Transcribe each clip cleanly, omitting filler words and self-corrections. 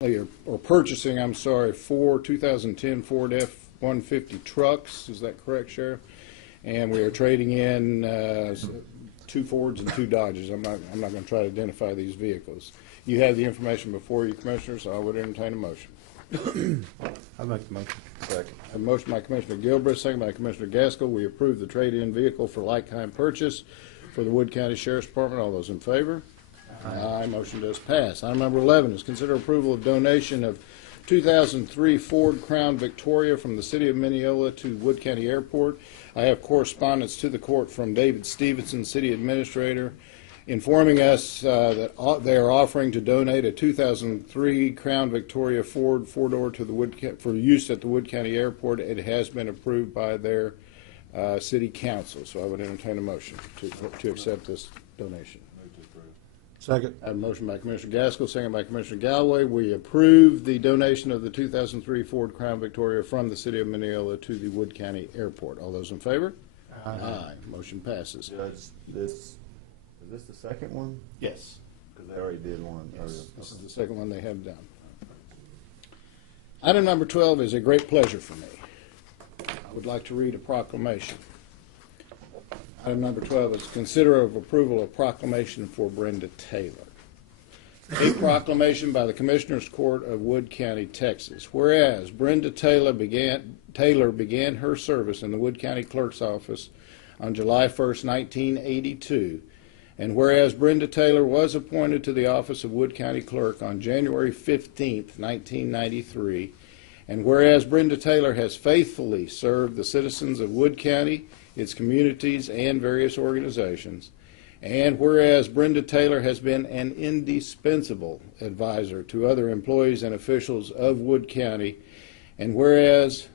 or purchasing, I'm sorry, 4 2010 Ford F-150 trucks. Is that correct, Sheriff? And we are trading in 2 Fords and 2 Dodges. I'm not going to try to identify these vehicles. You have the information before you, Commissioners, so I would entertain a motion. I make the motion. Second. A motion by Commissioner Gilbreth, second by Commissioner Gaskell. We approve the trade-in vehicle for like-kind purchase for the Wood County Sheriff's Department. All those in favor? Aye. Motion does pass. Item number 11 is consider approval of donation of 2003 Ford Crown Victoria from the City of Mineola to Wood County Airport. I have correspondence to the court from David Stevenson, City Administrator, informing us that they are offering to donate a 2003 Crown Victoria Ford four-door to the for use at the Wood County Airport. It has been approved by their City Council, so I would entertain a motion to accept this donation. Move to approve. Second. I have a motion by Commissioner Gaskell, second by Commissioner Galloway. We approve the donation of the 2003 Ford Crown Victoria from the City of Mineola to the Wood County Airport. All those in favor? Aye. Motion passes. Judge, is this the second one? Yes. Because they already did one earlier. This is the second one they have done. Item number 12 is a great pleasure for me. I would like to read a proclamation. Item number 12 is consider of approval of proclamation for Brenda Taylor. A proclamation by the Commissioners Court of Wood County, Texas. Whereas Brenda Taylor began her service in the Wood County Clerk's Office on July 1st, 1982, and whereas Brenda Taylor was appointed to the office of Wood County Clerk on January 15th, 1993, and whereas Brenda Taylor has faithfully served the citizens of Wood County, its communities, and various organizations, and whereas Brenda Taylor has been an indispensable advisor to other employees and officials of Wood County, and whereas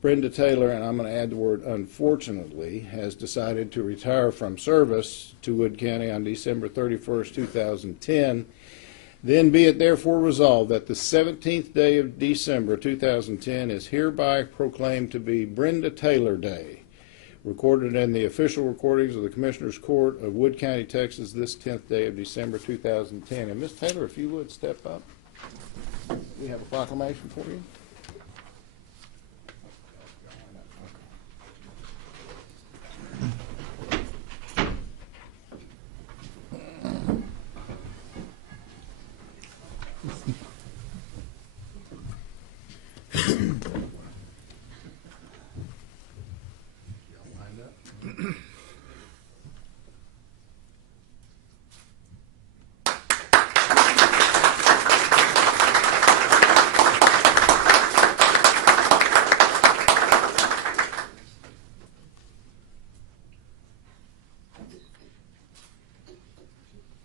Brenda Taylor, and I'm going to add the word unfortunately, has decided to retire from service to Wood County on December 31st, 2010, then be it therefore resolved that the 17th day of December 2010 is hereby proclaimed to be Brenda Taylor Day, recorded in the official recordings of the Commissioners Court of Wood County, Texas, this 10th day of December 2010. And Ms. Taylor, if you would step up. We have a proclamation for you.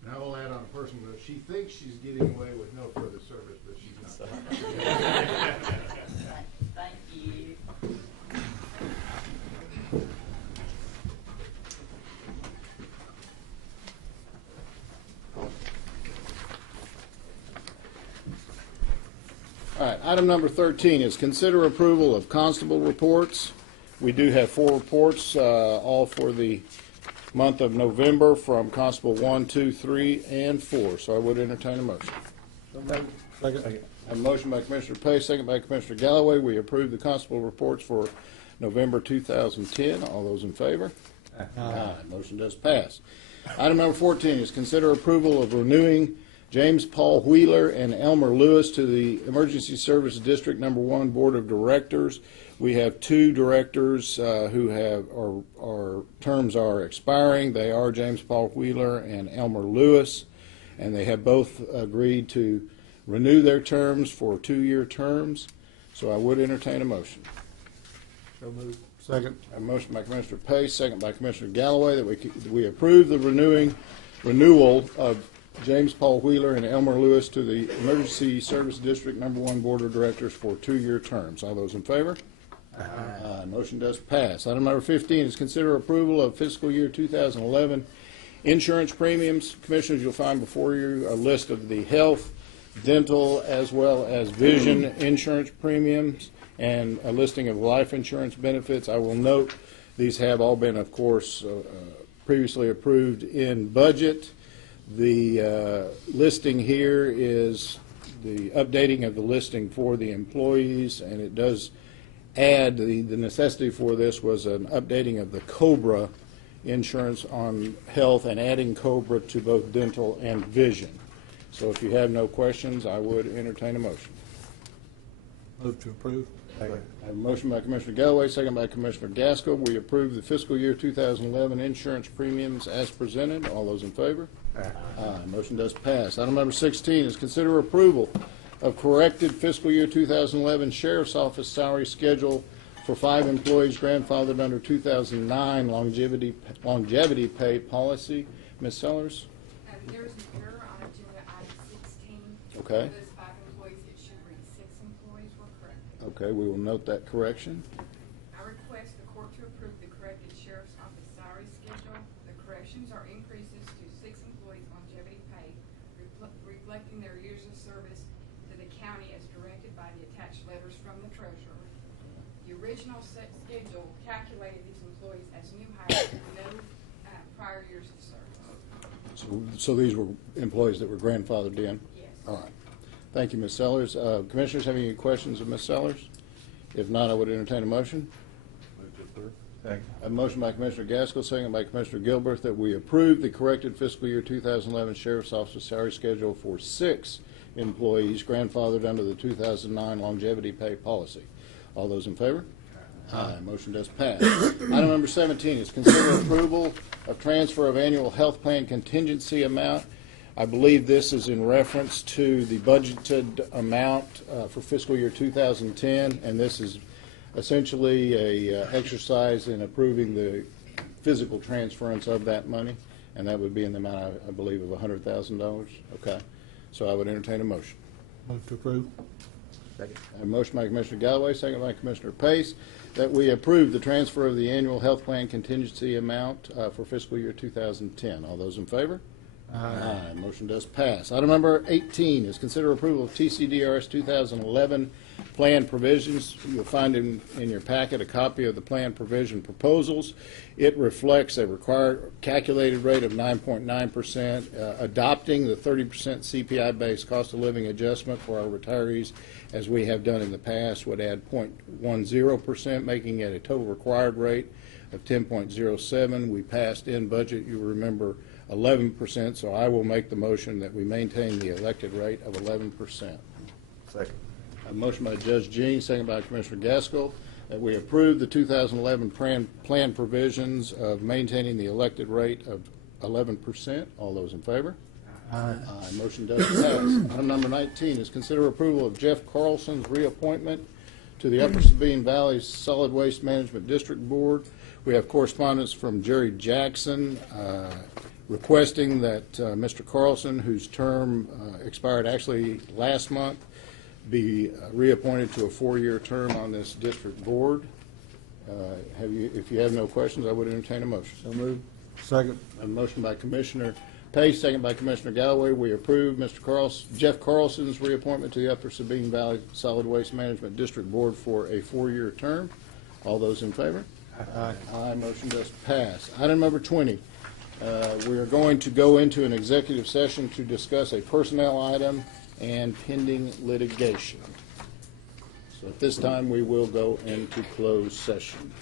Now we'll add on a person, but she thinks she's getting away with no further service, but she's not. Thank you. All right, item number 13 is consider approval of constable reports. We do have 4 reports, all for the month of November from Constable 1, 2, 3, and 4. So I would entertain a motion. Second. A motion by Commissioner Pace, second by Commissioner Galloway. We approve the constable reports for November 2010. All those in favor? Aye. Motion does pass. Item number 14 is consider approval of renewing James Paul Wheeler and Elmer Lewis to the Emergency Service District Number 1 Board of Directors. We have 2 directors who have our terms are expiring. They are James Paul Wheeler and Elmer Lewis, and they have both agreed to renew their terms for 2-year terms. So I would entertain a motion. So moved. Second. A motion by Commissioner Pace, second by Commissioner Galloway, that we approve the renewal of James Paul Wheeler and Elmer Lewis to the Emergency Service District Number 1 Board of Directors for 2-year terms. All those in favor? Aye. Motion does pass. Item number 15 is consider approval of fiscal year 2011 insurance premiums. Commissioners, you'll find before you a list of the health, dental, as well as vision insurance premiums and a listing of life insurance benefits. I will note these have all been, of course, previously approved in budget. The listing here is the updating of the listing for the employees, and it does add, the necessity for this was an updating of the COBRA insurance on health and adding COBRA to both dental and vision. So if you have no questions, I would entertain a motion. Move to approve. Second. I have a motion by Commissioner Galloway, second by Commissioner Gaskell. We approve the fiscal year 2011 insurance premiums as presented. All those in favor? Aye. Motion does pass. Item number 16 is consider approval of corrected fiscal year 2011 Sheriff's Office salary schedule for 5 employees grandfathered under 2009 longevity pay policy. Ms. Sellers? There is an error on agenda item 16. Okay. For those 5 employees, it should read 6 employees were corrected. Okay, we will note that correction. I request the court to approve the corrected sheriff's office salary schedule. The corrections are increases to 6 employees longevity pay, reflecting their years of service to the county as directed by the attached letters from the treasurer. The original set schedule calculated these employees as new hires with no prior years of service. So these were employees that were grandfathered in? Yes. All right. Thank you, Ms. Sellers. Commissioners, have any questions of Ms. Sellers? If not, I would entertain a motion. Move to approve. Second. A motion by Commissioner Gaskell, second by Commissioner Gilbert, that we approve the corrected fiscal year 2011 Sheriff's Office salary schedule for 6 employees grandfathered under the 2009 longevity pay policy. All those in favor? Aye. Motion does pass. Item number 17 is consider approval of transfer of annual health plan contingency amount. I believe this is in reference to the budgeted amount for fiscal year 2010, and this is essentially a exercise in approving the physical transference of that money, and that would be in the amount, I believe, of $100,000. Okay. So I would entertain a motion. Move to approve. Second. A motion by Commissioner Galloway, second by Commissioner Pace, that we approve the transfer of the annual health plan contingency amount for fiscal year 2010. All those in favor? Aye. Motion does pass. Item number 18 is consider approval of TCDRS 2011 plan provisions. You'll find in your packet a copy of the plan provision proposals. It reflects a required calculated rate of 9.9%, adopting the 30% CPI-based cost of living adjustment for our retirees, as we have done in the past, would add 0.10%, making it a total required rate of 10.07. We passed in budget, you remember, 11%, so I will make the motion that we maintain the elected rate of 11%. Second. A motion by Judge Jean, second by Commissioner Gaskell, that we approve the 2011 plan provisions of maintaining the elected rate of 11%. All those in favor? Aye. Motion does pass. Item number 19 is consider approval of Jeff Carlson's reappointment to the Upper Sabine Valley Solid Waste Management District Board. We have correspondence from Jerry Jackson requesting that Mr. Carlson, whose term expired actually last month, be reappointed to a 4-year term on this district board. If you have no questions, I would entertain a motion. So moved. Second. A motion by Commissioner Pace, second by Commissioner Galloway. We approve Jeff Carlson's reappointment to the Upper Sabine Valley Solid Waste Management District Board for a 4-year term. All those in favor? Aye. Aye. Motion does pass. Item number 20. We are going to go into an executive session to discuss a personnel item and pending litigation. So at this time, we will go into closed session.